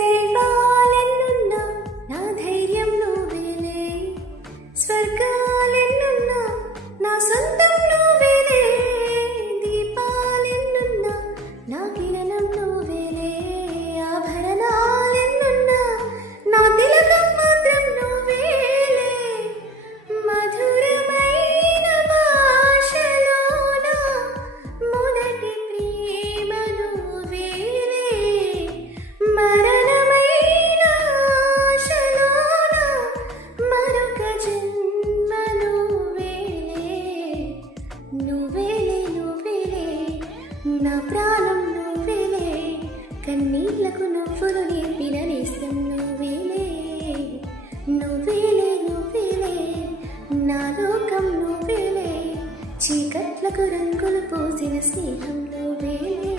దేవాలెన్నున్నా నా ధైర్యం నువ్వేలే, స్వర్గాలెన్నున్నా నా సొంతం నువ్వేలే, దీపాలెన్నున్నా నా కిరణం నువ్వేలే, ఆభరణాలెన్నున్నా నా తిలకం మాత్రం నువ్వేలే, మధురమైన భాషలోన మొదటి ప్రేమ నువ్వేలే, మరణమైన ఆశలోన మరొక జన్మ నువ్వేలే, నువ్వేలే నువ్వేలే నా ప్రాణం నువ్వేలే, కన్నీళ్లకు నవ్వులు నేర్పిన నేస్తం నువ్వేలే, నువ్వేలే నువ్వేలే నా లోకం నువ్వేలే, చీకట్లకు రంగులు పోసిన స్నేహం నువ్వేలే.